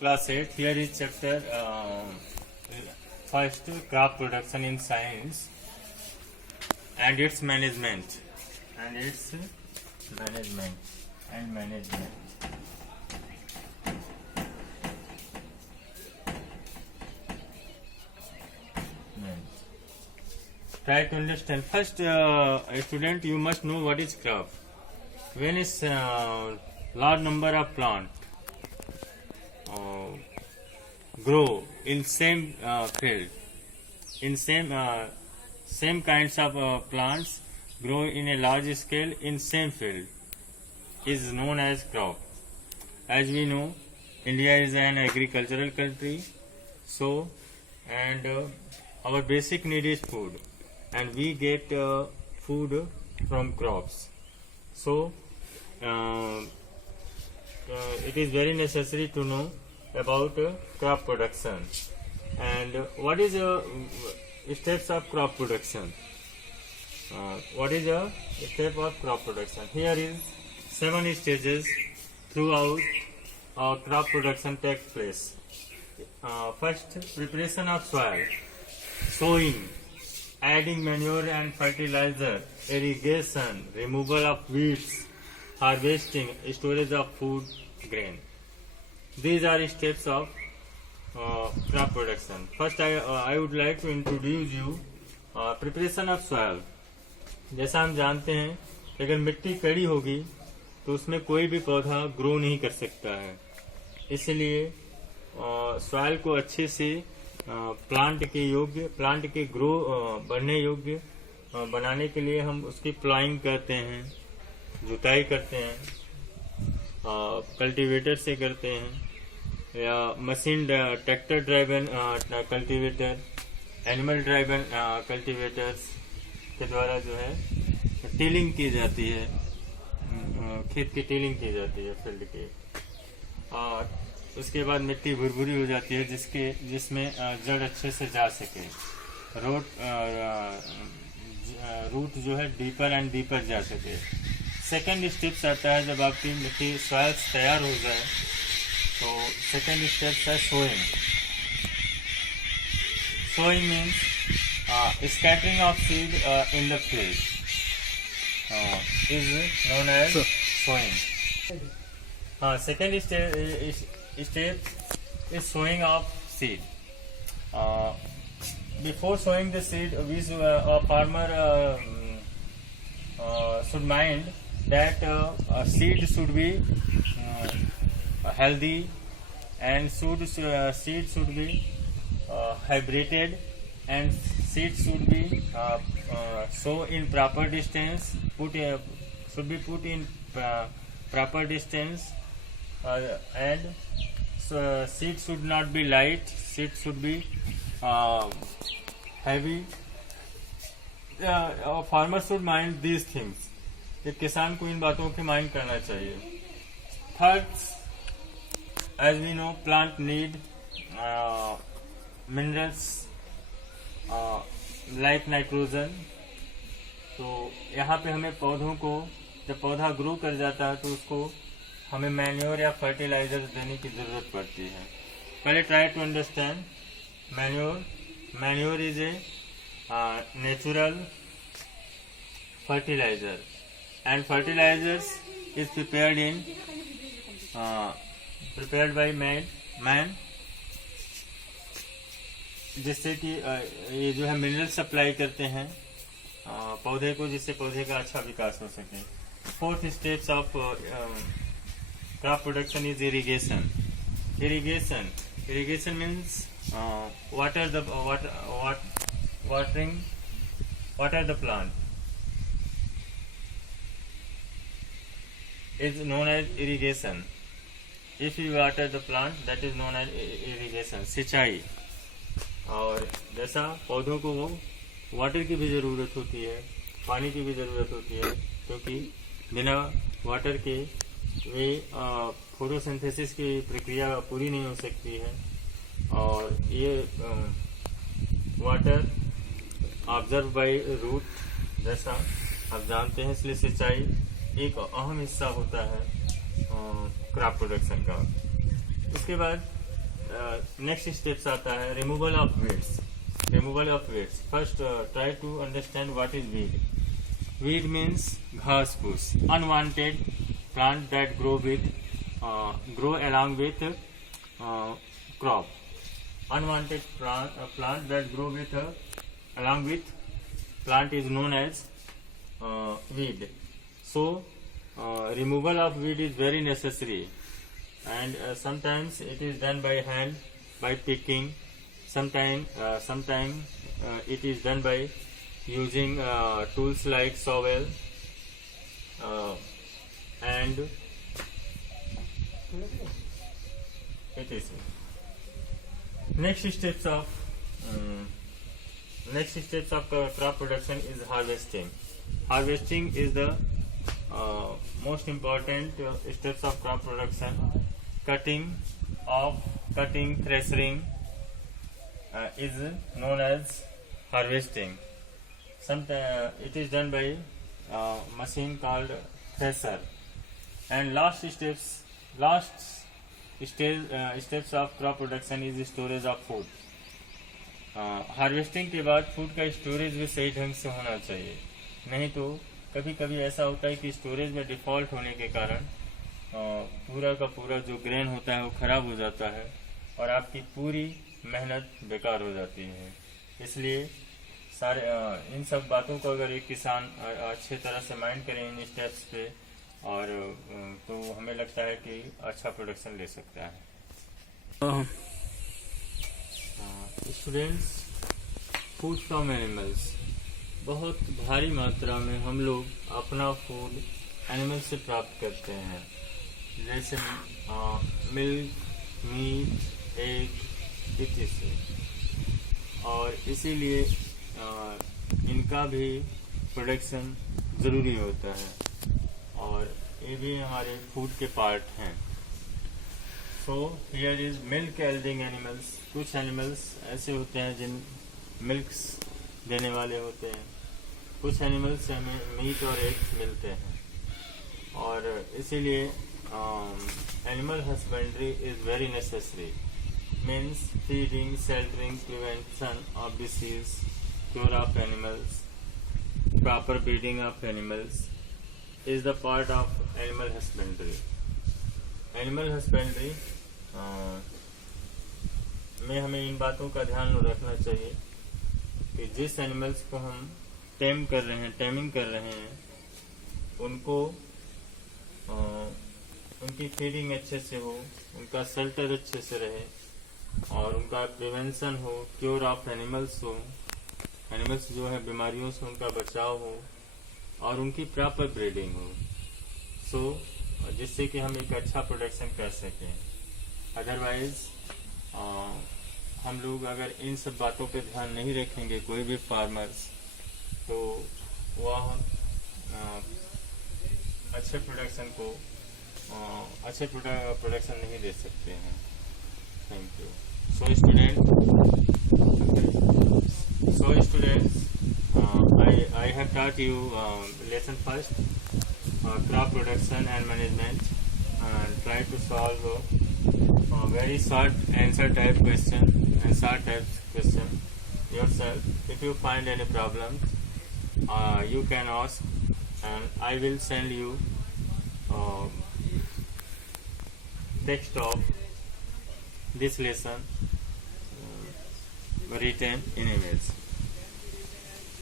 class 8. Here is chapter first, crop production in science and its management. Try to understand. First, student, you must know what is crop. When is large number of plant grow in same field, in same kinds of plants grow in a large scale in same field, is known as crop. As we know, India is an agricultural country, so and our basic need is food, and we get food from crops. So it is very necessary to know about crop production. And what is steps of crop production? What is a step of crop production? Here is 7 stages throughout crop production takes place. First, preparation of soil, sowing, adding manure and fertilizer, irrigation, removal of weeds, harvesting, storage of food grain. These are steps of crop production. First, I would like to introduce you preparation of soil. जैसा हम जानते हैं कि अगर मिट्टी कड़ी होगी तो उसमें कोई भी पौधा ग्रो नहीं कर सकता है, इसलिए सॉइल को अच्छे से प्लांट के ग्रो बढ़ने योग्य बनाने के लिए हम उसकी प्लाइंग करते हैं, जुताई करते हैं, कल्टीवेटर से करते हैं या machine tractor driven cultivator, animal driven cultivators के द्वारा जो है टीलिंग की जाती है, खेत की टीलिंग की जाती है फील्ड की, और उसके बाद मिट्टी भुरभुरी हो जाती है जिसमें जड़ अच्छे से जा सके, रूट जो है डीपर एंड डीपर जा सके। सेकेंड स्टेप्स आता है जब आपकी मिट्टी सॉइल तैयार हो जाए तो सेकेंड स्टेप्स है sowing. Sowing means scattering of seed in the field is known as sowing. Second step is sowing of seed. Before sowing the seed, a farmer should mind that seed should be healthy and seed should be hybridated, and seed should be sow in proper distance. Should be put in proper distance. And seed should not be light, seed should be heavy. A farmer should mind these things. एक किसान को इन बातों के mind करना चाहिए। Third, as we know, plant need minerals like nitrogen. तो यहाँ पे हमें पौधों को, जब पौधा ग्रो कर जाता है तो उसको हमें मैन्योर या फर्टिलाइजर्स देने की जरूरत पड़ती है। पहले try to understand manure is a natural fertiliser and fertilisers is prepared by man, जिससे कि ये जो है मिनरल सप्लाई करते हैं पौधे को, जिससे पौधे का अच्छा विकास हो सके। Fourth steps of crop production is irrigation. Irrigation means water the plant is known as irrigation. If you water the plant, that is known as irrigation, सिंचाई। और जैसा पौधों को वो वाटर की भी ज़रूरत होती है, पानी की भी ज़रूरत होती है, क्योंकि बिना वाटर के वे फोटोसिंथेसिस की प्रक्रिया पूरी नहीं हो सकती है, और ये वाटर ऑब्जर्व बाय रूट जैसा आप जानते हैं, इसलिए सिंचाई एक अहम हिस्सा होता है क्रॉप प्रोडक्शन का। उसके बाद नेक्स्ट स्टेप्स आता है removal of weeds. Removal of weeds. First try to understand what is weed. Weed means घास फूस, unwanted plant that grow along with crop. Unwanted plant that grow along with plant is known as weed. So removal of weed is very necessary, and sometimes it is done by hand, by picking. Sometime it is done by using tools like shovel and etc. Next steps of crop production is harvesting. Harvesting is the most important steps of crop production. Cutting, threshing is known as harvesting. Sometimes it is done by machine called thresher. And last steps of crop production is storage of food. Harvesting के बाद food का storage भी सही ढंग से होना चाहिए, नहीं तो कभी कभी ऐसा होता है कि स्टोरेज में डिफॉल्ट होने के कारण पूरा का पूरा जो ग्रेन होता है वो खराब हो जाता है और आपकी पूरी मेहनत बेकार हो जाती है. इसलिए इन सब बातों को अगर एक किसान अच्छे तरह से माइंड करे इन स्टेप्स पे और तो हमें लगता है कि अच्छा प्रोडक्शन ले सकता है. Students, food from animals. बहुत भारी मात्रा में हम लोग अपना फूड एनिमल से प्राप्त करते हैं, जैसे मिल्क, मीट, एग इत्यादि. और इसीलिए इनका भी प्रोडक्शन ज़रूरी होता है और ये भी हमारे फूड के पार्ट हैं. So here is milk yielding animals. कुछ एनिमल्स ऐसे होते हैं जिन मिल्क्स देने वाले होते हैं. कुछ एनिमल्स से हमें मीट और एग्स मिलते हैं और इसीलिए animal husbandry is very necessary. Means feeding, sheltering, prevention of disease, cure of animals, proper breeding of animals is the part of animal husbandry. Animal husbandry में हमें इन बातों का ध्यान रखना चाहिए कि जिस एनिमल्स को हम टेमिंग कर रहे हैं उनको उनकी फीडिंग अच्छे से हो, उनका शेल्टर अच्छे से रहे और उनका प्रिवेंशन हो, क्योर ऑफ एनिमल्स हो, एनिमल्स जो है बीमारियों से उनका बचाव हो और उनकी प्रॉपर ब्रीडिंग हो. सो जिससे कि हम एक अच्छा प्रोडक्शन कर सकें. अदरवाइज हम लोग अगर इन सब बातों पे ध्यान नहीं रखेंगे, कोई भी फार्मर्स, तो वह अच्छे प्रोडक्शन नहीं दे सकते हैं. Thank you. So students, I have taught you lesson first, crop production and management, and try to solve very short answer type question and short type question yourself. If you find any problem, you can ask and I will send you text of this lesson written in emails.